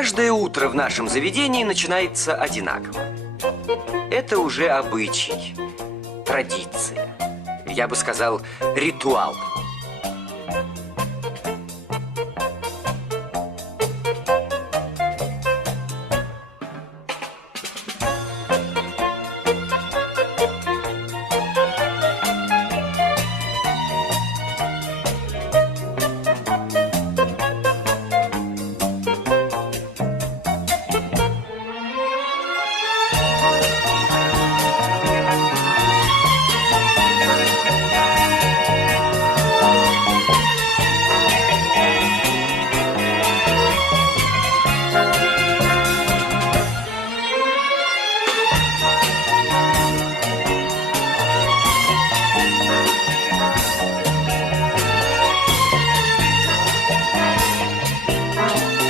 Каждое утро в нашем заведении начинается одинаково. Это уже обычай, традиция. Я бы сказал, ритуал.